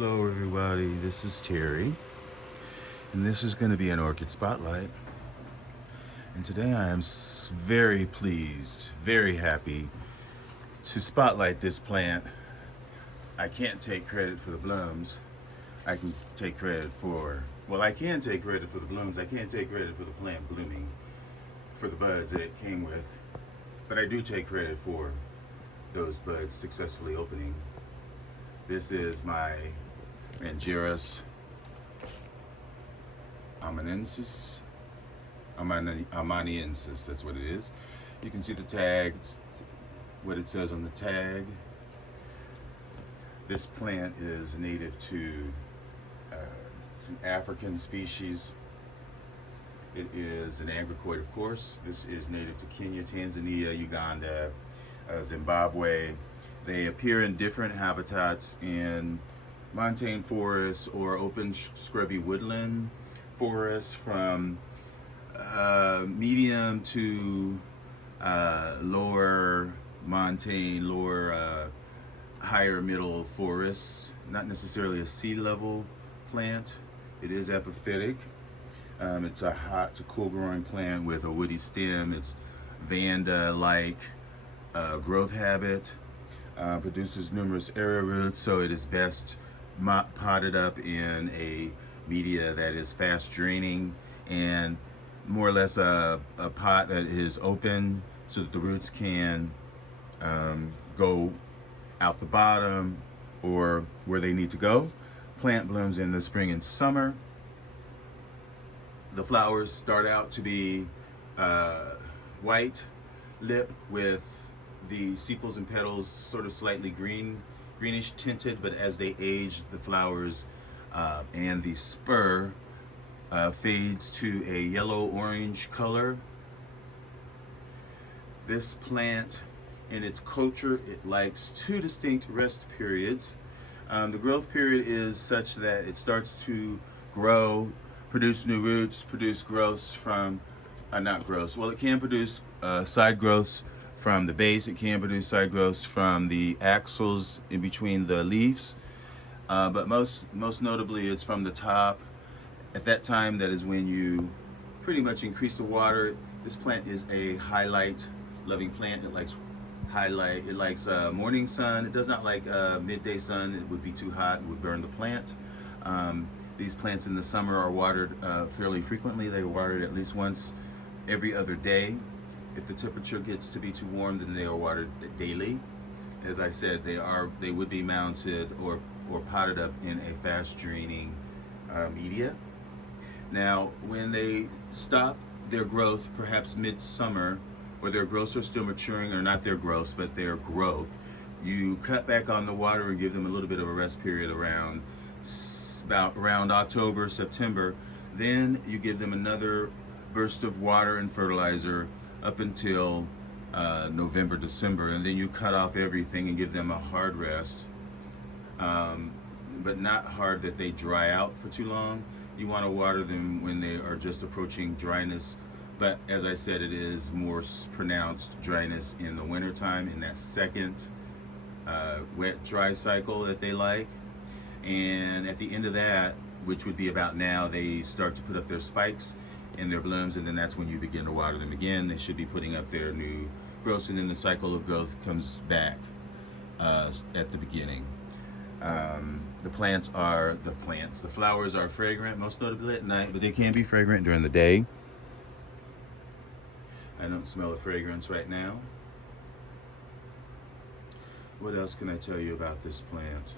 Hello everybody, this is Terry, and this is going to be an Orchid Spotlight. And today I am very pleased, very happy to spotlight this plant. I can't take credit for the blooms. I can take credit for, I can take credit for the blooms. I can't take credit for the plant blooming, for the buds that it came with. But I do take credit for those buds successfully opening. This is my Rangaeris amaniensis, that's what it is. You can see the tag, it's what it says on the tag. This plant is native to, it's an African species. It is an Angracoid, of course. This is native to Kenya, Tanzania, Uganda, Zimbabwe. They appear in different habitats in montane forests or open scrubby woodland forests, from medium to lower montane, higher middle forests. Not necessarily a sea level plant. It is epiphytic. It's a hot to cool growing plant with a woody stem. It's Vanda-like growth habit. Produces numerous area roots, so it is best potted up in a media that is fast draining and more or less a pot that is open so that the roots can go out the bottom or where they need to go. Plant blooms in the spring and summer. The flowers start out to be white lip with the sepals and petals sort of slightly greenish tinted, but as they age, the flowers and the spur fades to a yellow-orange color. This plant, in its culture, it likes two distinct rest periods. The growth period is such that it starts to grow, produce new roots, produce growths from, not growths, well, it can produce side growths from the base. It can produce side growths from the axils in between the leaves, but most notably it's from the top. At that time, that is when you pretty much increase the water. This plant is a highlight loving plant. It likes highlight. It likes morning sun. It does not like midday sun. It would be too hot. It would burn the plant. These plants in the summer are watered fairly frequently. They are watered at least once every other day. If the temperature gets to be too warm, then they are watered daily. As I said, they would be mounted or potted up in a fast draining media. Now, when they stop their growth, perhaps midsummer, or their growths are still maturing, or not their growths, but their growth, you cut back on the water and give them a little bit of a rest period around October, September. Then you give them another burst of water and fertilizer up until November, December, and then you cut off everything and give them a hard rest, but not hard that they dry out for too long. You want to water them when they are just approaching dryness, but as I said, it is more pronounced dryness in the wintertime, in that second wet dry cycle that they like. And at the end of that, which would be about now, they start to put up their spikes in their blooms, and then that's when you begin to water them again. They should be putting up their new growth, and then the cycle of growth comes back at the beginning. The flowers are fragrant, most notably at night, but they can be fragrant during the day. I don't smell a fragrance right now. What else can I tell you about this plant?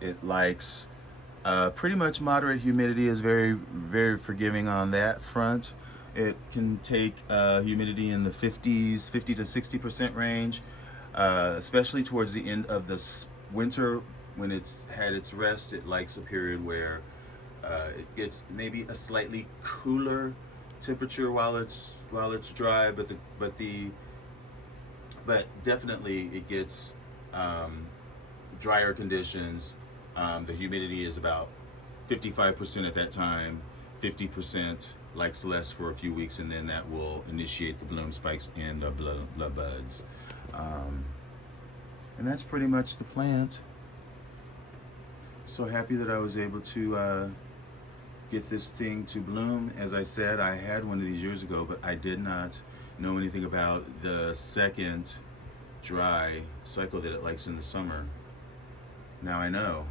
It likes pretty much moderate humidity, is very, very forgiving on that front. It can take humidity in the 50 to 60% range, especially towards the end of the winter when it's had its rest. It likes a period where it gets maybe a slightly cooler temperature while it's dry, but definitely it gets drier conditions. The humidity is about 55% at that time, 50% likes less for a few weeks, and then that will initiate the bloom spikes and the buds. And that's pretty much the plant. So happy that I was able to get this thing to bloom. As I said, I had one of these years ago, but I did not know anything about the second dry cycle that it likes in the summer. Now I know.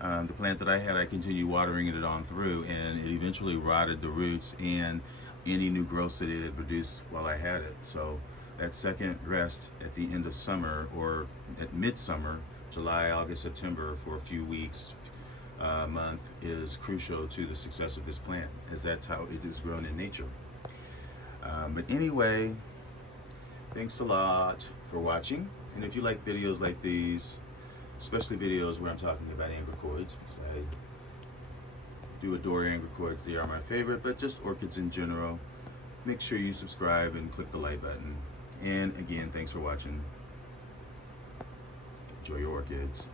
The plant that I had, I continued watering it on through, and it eventually rotted the roots and any new growth that it had produced while I had it. So that second rest at the end of summer, or at midsummer, July, August, September, for a few weeks, month, is crucial to the success of this plant, as that's how it is grown in nature. But anyway, thanks a lot for watching. And if you like videos like these, especially videos where I'm talking about Angracoids, because I do adore Angracoids, they are my favorite, but just orchids in general, make sure you subscribe and click the like button. And again, thanks for watching. Enjoy your orchids.